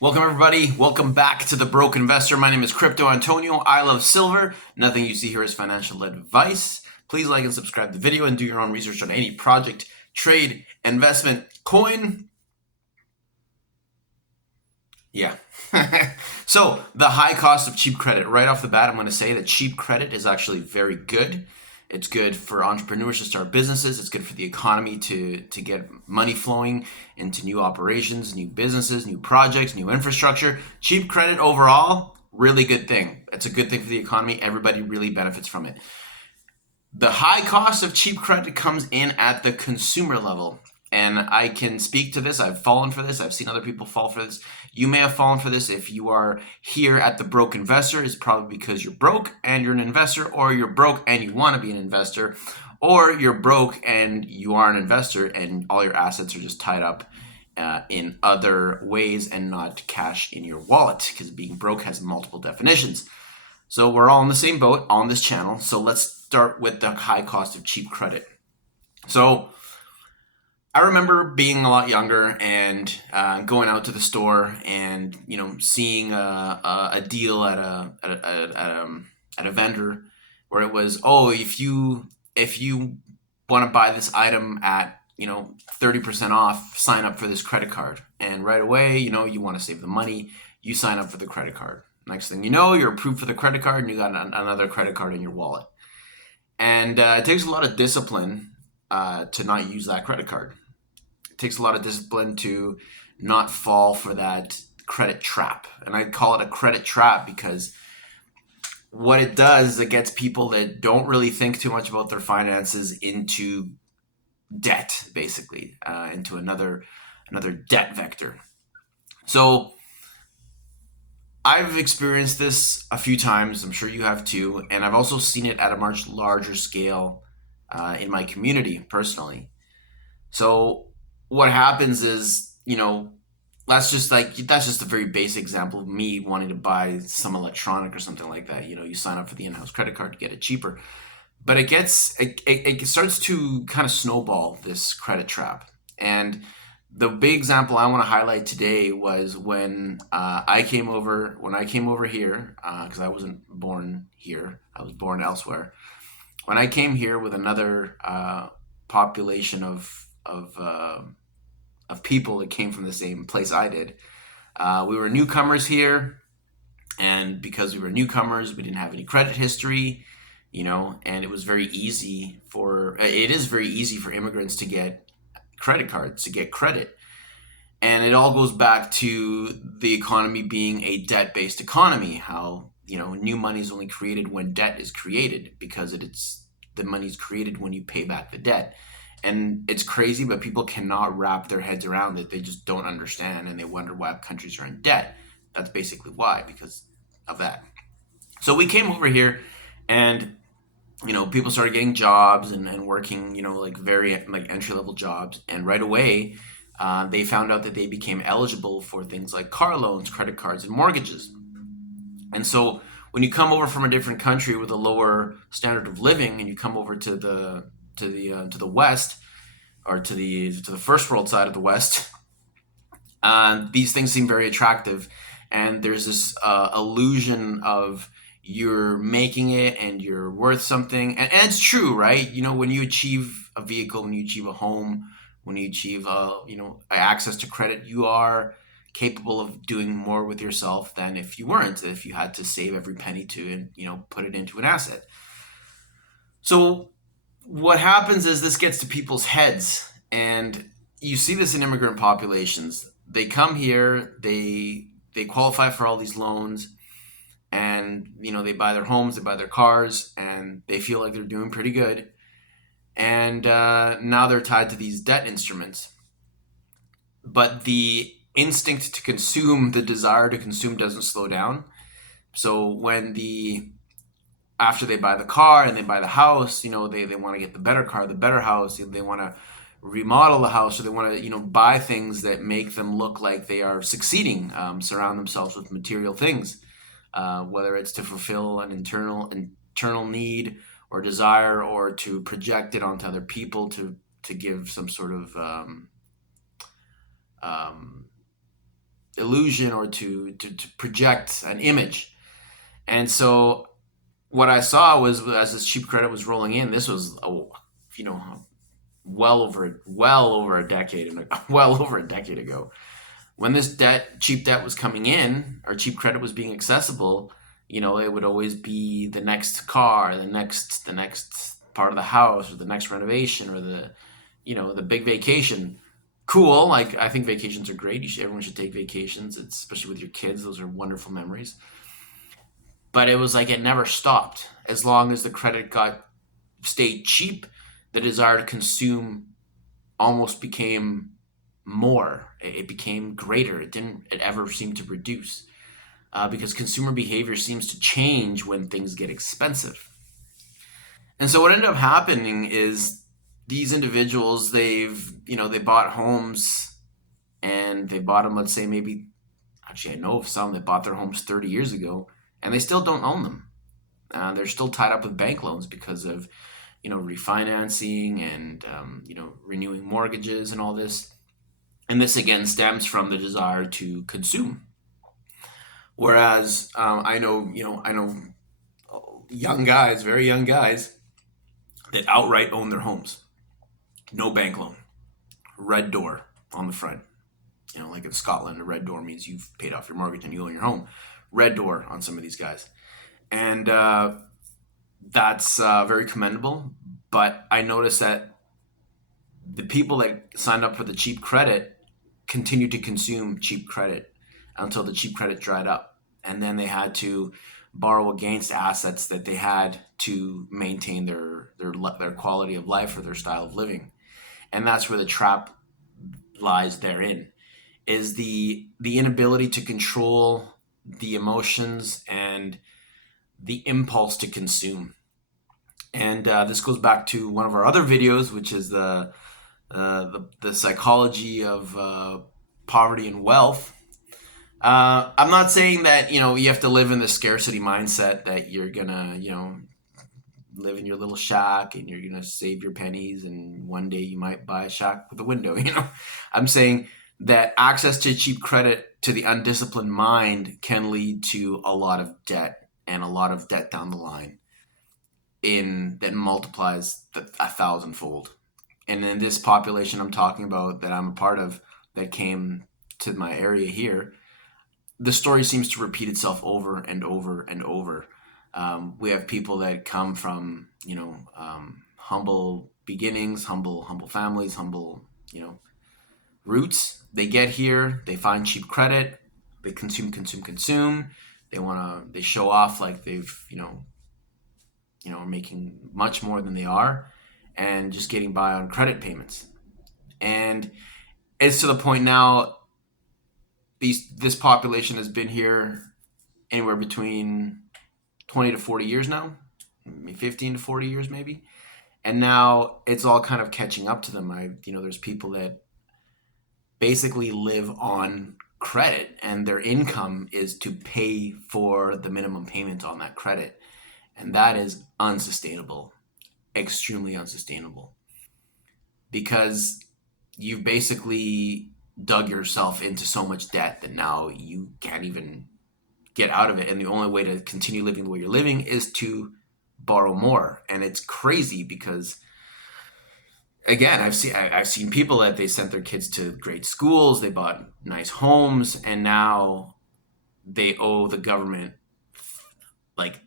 Welcome everybody. Welcome back to The Broke Investor. My name is Crypto Antonio. I love silver. Nothing you see here is financial advice. Please like and subscribe to the video and do your own research on any project, trade, investment, coin. Yeah. So the high cost of cheap credit. Right off the bat, I'm going to say that cheap credit is actually very good. It's good for entrepreneurs to start businesses. It's good for the economy to get money flowing into new operations, new businesses, new projects, new infrastructure. Cheap credit overall, really good thing. It's a good thing for the economy. Everybody really benefits from it. The high cost of cheap credit comes in at the consumer level. And I can speak to this. I've fallen for this. I've seen other people fall for this. You may have fallen for this. If you are here at The Broke Investor, it's probably because you're broke and you're an investor, or you're broke and you want to be an investor, or you're broke and you are an investor and all your assets are just tied up in other ways and not cash in your wallet, because being broke has multiple definitions. So we're all in the same boat on this channel. So let's start with the high cost of cheap credit. So I remember being a lot younger and going out to the store and seeing a deal at a vendor where it was, oh, if you want to buy this item at 30% off, sign up for this credit card. And right away, you want to save the money, you sign up for the credit card. Next thing you know, you're approved for the credit card and you got another credit card in your wallet. And it takes a lot of discipline to not use that credit card. It takes a lot of discipline to not fall for that credit trap. And I call it a credit trap because what it does is it gets people that don't really think too much about their finances into debt, basically, into another debt vector. So I've experienced this a few times. I'm sure you have too. And I've also seen it at a much larger scale in my community personally. So what happens is, that's just a very basic example of me wanting to buy some electronic or something like that. You sign up for the in-house credit card to get it cheaper. But it starts to kind of snowball, this credit trap. And the big example I want to highlight today was when I came over here, because I wasn't born here. I was born elsewhere. When I came here with another population of people that came from the same place I did. We were newcomers here, and because we were newcomers, we didn't have any credit history, and it is very easy for immigrants to get credit cards, to get credit. And it all goes back to the economy being a debt-based economy, how, new money is only created when debt is created, because the money is created when you pay back the debt. And it's crazy, but people cannot wrap their heads around it. They just don't understand, and they wonder why countries are in debt. That's basically why, because of that. So we came over here, and people started getting jobs and working, very entry-level jobs. And right away, they found out that they became eligible for things like car loans, credit cards, and mortgages. And so when you come over from a different country with a lower standard of living, and you come over to the West, or to the first world side of the West, these things seem very attractive, and there's this illusion of you're making it and you're worth something, and it's true, right? When you achieve a vehicle, when you achieve a home, when you achieve access to credit, you are capable of doing more with yourself than if you weren't, if you had to save every penny to put it into an asset. So what happens is this gets to people's heads, and you see this in immigrant populations. They come here, they qualify for all these loans, and they buy their homes, they buy their cars, and they feel like they're doing pretty good. And now they're tied to these debt instruments. But the instinct to consume, the desire to consume, doesn't slow down. So after they buy the car and they buy the house, they want to get the better car, the better house. They want to remodel the house, or they want to, buy things that make them look like they are succeeding, surround themselves with material things, whether it's to fulfill an internal need or desire, or to project it onto other people to give some sort of illusion or to project an image. And so what I saw was, as this cheap credit was rolling in, this was, you know, well over a decade and well over a decade ago, when this cheap debt was coming in, or cheap credit was being accessible. It would always be the next car, the next part of the house, or the next renovation, or the big vacation. Cool. Like, I think vacations are great. Everyone should take vacations, especially with your kids. Those are wonderful memories. But it was like it never stopped. As long as the credit stayed cheap, the desire to consume almost became more. It became greater. It ever seemed to reduce, because consumer behavior seems to change when things get expensive. And so what ended up happening is, these individuals, they bought homes, and they bought them, let's say, maybe, actually I know of some that bought their homes 30 years ago, and they still don't own them. They're still tied up with bank loans because of refinancing and renewing mortgages and all this. And this again stems from the desire to consume. Whereas I know young guys, very young guys, that outright own their homes. No bank loan, red door on the front. Like in Scotland, a red door means you've paid off your mortgage and you own your home. Red door on some of these guys. And that's very commendable. But I noticed that the people that signed up for the cheap credit continued to consume cheap credit until the cheap credit dried up. And then they had to borrow against assets that they had to maintain their quality of life or their style of living. And that's where the trap lies therein, is the inability to control the emotions and the impulse to consume. And this goes back to one of our other videos, which is the psychology of poverty and wealth. I'm not saying that you have to live in the scarcity mindset, that you're gonna live in your little shack and you're gonna save your pennies and one day you might buy a shack with a window. I'm saying that access to cheap credit to the undisciplined mind can lead to a lot of debt, and a lot of debt down the line, that multiplies 1,000-fold. And in this population I'm talking about, that I'm a part of, that came to my area here, the story seems to repeat itself over and over and over. We have people that come from humble beginnings, humble families, humble roots. They get here, they find cheap credit, they consume. They show off like they've are making much more than they are, and just getting by on credit payments. And it's to the point now, this population has been here anywhere between 20 to 40 years now, maybe 15 to 40 years maybe. And now it's all kind of catching up to them. There's people that basically live on credit, and their income is to pay for the minimum payment on that credit. And that is unsustainable, extremely unsustainable, because you've basically dug yourself into so much debt that now you can't even get out of it. And the only way to continue living the way you're living is to borrow more. And it's crazy because, again, I've seen people that they sent their kids to great schools, they bought nice homes, and now they owe the government like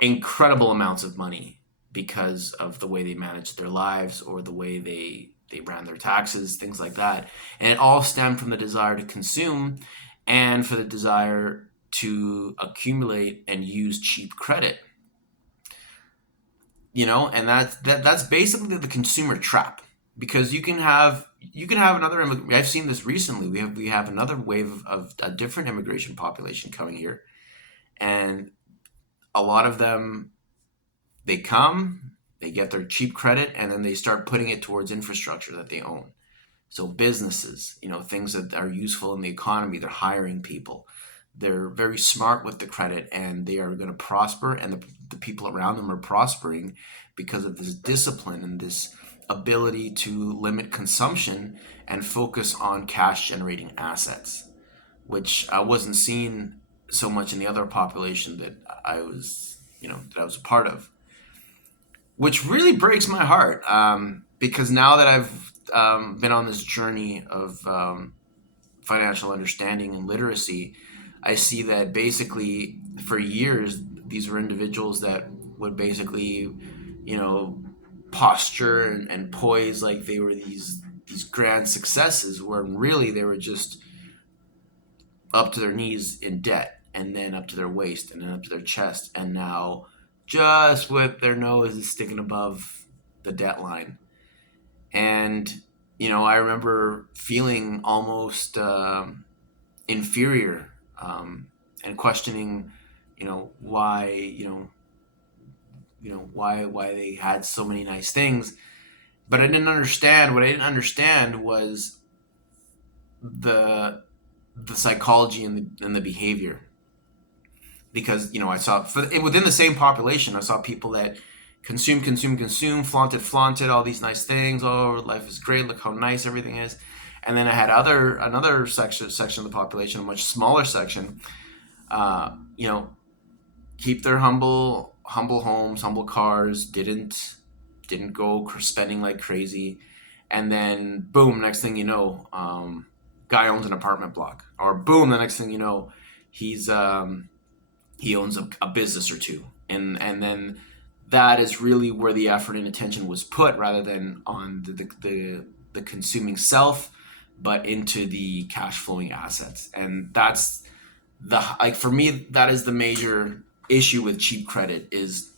incredible amounts of money because of the way they managed their lives, or the way they ran their taxes, things like that. And it all stemmed from the desire to consume, and for the desire to accumulate and use cheap credit. And that's basically the consumer trap. Because you can have another. I've seen this recently. We have another wave of a different immigration population coming here, and a lot of them, they come, they get their cheap credit, and then they start putting it towards infrastructure that they own. So businesses, things that are useful in the economy, they're hiring people. They're very smart with the credit, and they are going to prosper, and the people around them are prospering because of this discipline and this ability to limit consumption and focus on cash generating assets. which I wasn't seeing so much in the other population that I was, that I was a part of, which really breaks my heart, because now that I've been on this journey of financial understanding and literacy, I see that basically for years these were individuals that would basically, you know, posture and poise like they were these grand successes, where really they were just up to their knees in debt, and then up to their waist, and then up to their chest, and now just with their nose sticking above the debt line. And I remember feeling almost inferior, and questioning, why, why they had so many nice things. But I didn't understand. What I didn't understand was the psychology and the behavior, because I saw within the same population, I saw people that consume, flaunted all these nice things. Oh, life is great, look how nice everything is. And then I had another section of the population, a much smaller section, uh, you know keep their humble homes, humble cars, didn't go spending like crazy. And then boom, next thing you know, guy owns an apartment block. Or boom, the next thing you know, he's he owns a business or two. And then that is really where the effort and attention was put, rather than on the consuming self, but into the cash flowing assets. And that's for me, that is the major issue with cheap credit, is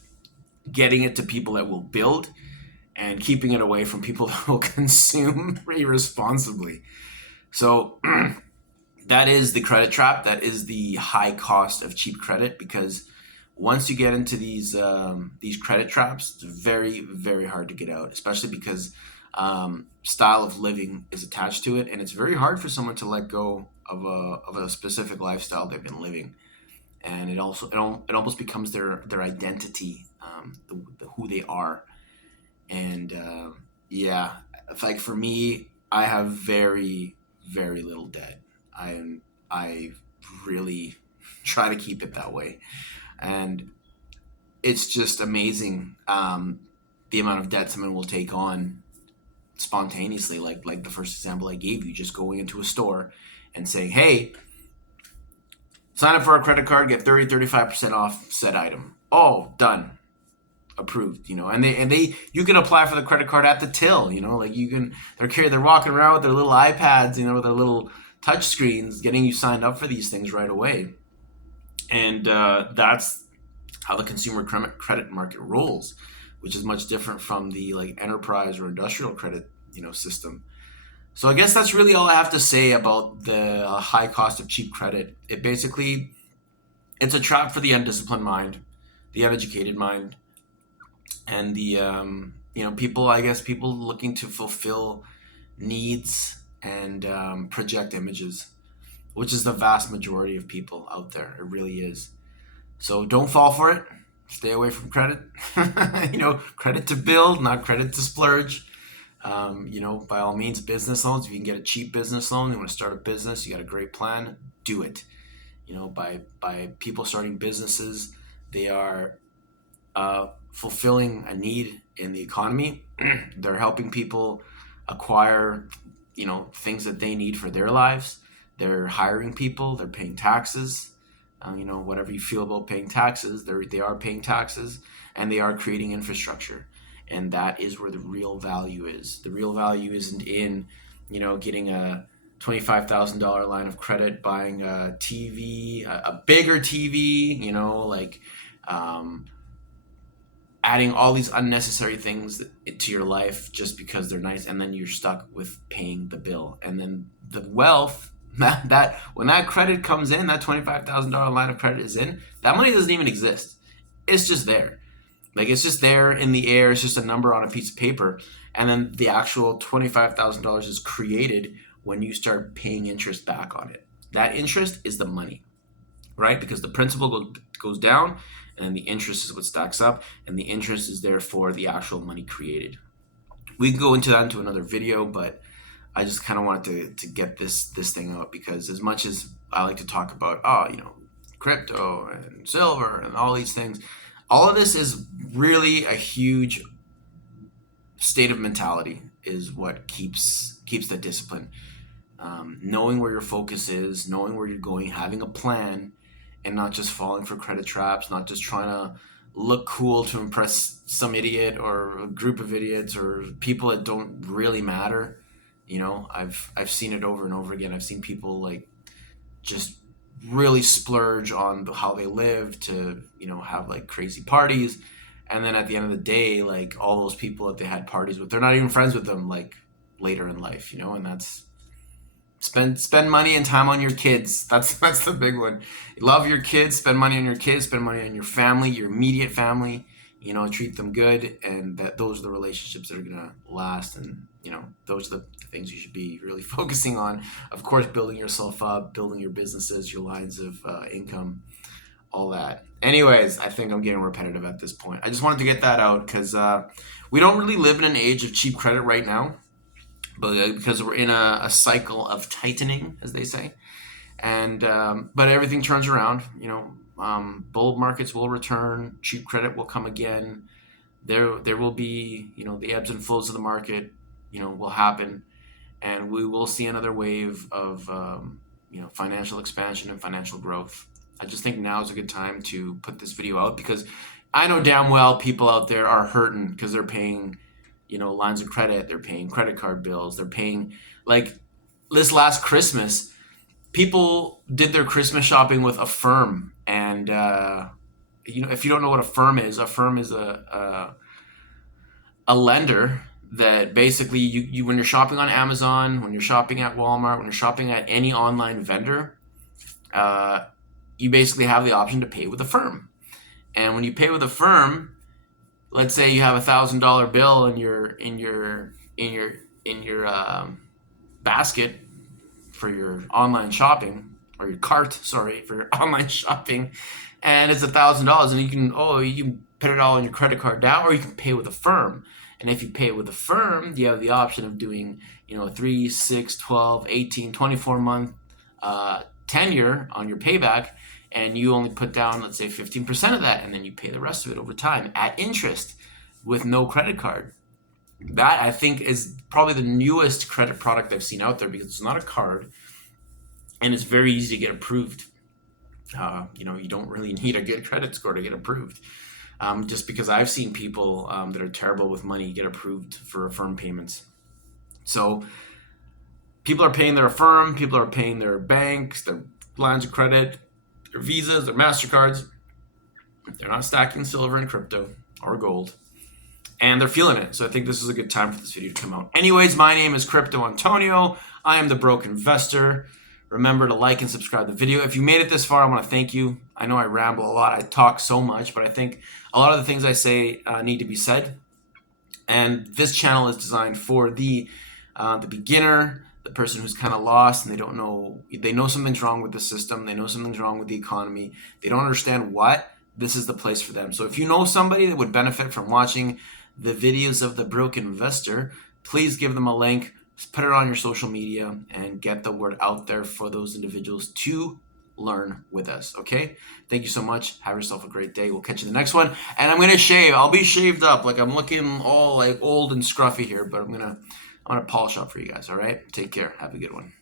getting it to people that will build, and keeping it away from people that will consume irresponsibly. So that is the credit trap. That is the high cost of cheap credit, because once you get into these credit traps, it's very, very hard to get out, especially because style of living is attached to it, and it's very hard for someone to let go of a specific lifestyle they've been living. And it almost becomes their identity, who they are. And yeah, like for me, I have very, very little debt. I really try to keep it that way. And it's just amazing, the amount of debt someone will take on spontaneously, like the first example I gave you, just going into a store and saying, hey, sign up for a credit card, get 35% off said item. Oh, done, approved. And you can apply for the credit card at the till. Like they're walking around with their little iPads, with their little touch screens, getting you signed up for these things right away. And that's how the consumer credit market rolls, which is much different from the like enterprise or industrial credit system. So I guess that's really all I have to say about the high cost of cheap credit. It's a trap for the undisciplined mind, the uneducated mind, and the people. I guess people looking to fulfill needs and project images, which is the vast majority of people out there. It really is. So don't fall for it. Stay away from credit. Credit to build, not credit to splurge. By all means, business loans. If you can get a cheap business loan, you want to start a business, you got a great plan, do it. By people starting businesses, they are fulfilling a need in the economy. They're helping people acquire, things that they need for their lives. They're hiring people. They're paying taxes. Whatever you feel about paying taxes, they are paying taxes, and they are creating infrastructure. And that is where the real value is. The real value isn't in, getting a $25,000 line of credit, buying a TV, a bigger TV, adding all these unnecessary things to your life just because they're nice, and then you're stuck with paying the bill. And then the wealth, that when that credit comes in, that $25,000 line of credit is in, that money doesn't even exist. It's just there. Like, it's just there in the air. It's just a number on a piece of paper. And then the actual $25,000 is created when you start paying interest back on it. That interest is the money, right? Because the principal goes down, and then the interest is what stacks up, and the interest is therefore the actual money created. We can go into that into another video, but I just kind of wanted to get this thing out, because as much as I like to talk about, crypto and silver and all these things, all of this is really a huge state of mentality is what keeps the discipline. Knowing where your focus is, knowing where you're going, having a plan, and not just falling for credit traps, not just trying to look cool to impress some idiot or a group of idiots or people that don't really matter. I've seen it over and over again. I've seen people like just really splurge on how they live to, have like crazy parties. And then at the end of the day, like all those people that they had parties with, they're not even friends with them like later in life, and that's spend money and time on your kids. That's the big one. Love your kids, spend money on your kids, spend money on your family, your immediate family, treat them good, and those are the relationships that are gonna last. And those are the things you should be really focusing on. Of course, building yourself up, building your businesses, your lines of income, all that. Anyways, I think I'm getting repetitive at this point. I just wanted to get that out because we don't really live in an age of cheap credit right now, but because we're in a cycle of tightening, as they say. And but everything turns around. Bull markets will return, cheap credit will come again. There will be, the ebbs and flows of the market, will happen, and we will see another wave of financial expansion and financial growth. I just think now is a good time to put this video out, because I know damn well people out there are hurting because they're paying, lines of credit, they're paying credit card bills, they're paying, like this last Christmas, people did their Christmas shopping with Affirm. And if you don't know what Affirm is a lender that basically you when you're shopping on Amazon, when you're shopping at Walmart, when you're shopping at any online vendor, you basically have the option to pay with Affirm. And when you pay with Affirm, let's say you have $1,000 bill in your basket for your online shopping, or your cart, sorry, for your online shopping, and it's $1,000, and you can put it all on your credit card now, or you can pay with Affirm. And if you pay with Affirm, you have the option of doing 3, 6, 12, 18, 24 month tenure on your payback, and you only put down, let's say, 15% of that, and then you pay the rest of it over time at interest with no credit card. That, I think, is probably the newest credit product I've seen out there, because it's not a card and it's very easy to get approved. You don't really need a good credit score to get approved. Just because I've seen people that are terrible with money get approved for Affirm payments. So people are paying their Affirm, people are paying their banks, their lines of credit, their Visas, their MasterCards. They're not stacking silver and crypto or gold. And they're feeling it. So I think this is a good time for this video to come out. Anyways, my name is Crypto Antonio. I am the Broke Investor. Remember to like and subscribe to the video. If you made it this far, I want to thank you. I know I ramble a lot. I talk so much, but I think a lot of the things I say need to be said. And this channel is designed for the beginner, the person who's kind of lost and they know something's wrong with the system. They know something's wrong with the economy. They don't understand what. This is the place for them. So if you know somebody that would benefit from watching the videos of the Broke Investor, please give them a link, put it on your social media, and get the word out there for those individuals to learn with us. Okay? Thank you so much. Have yourself a great day. We'll catch you in the next one. And I'm gonna shave. I'll be shaved up. Like, I'm looking all like old and scruffy here, but I'm gonna polish up for you guys. All right? Take care. Have a good one.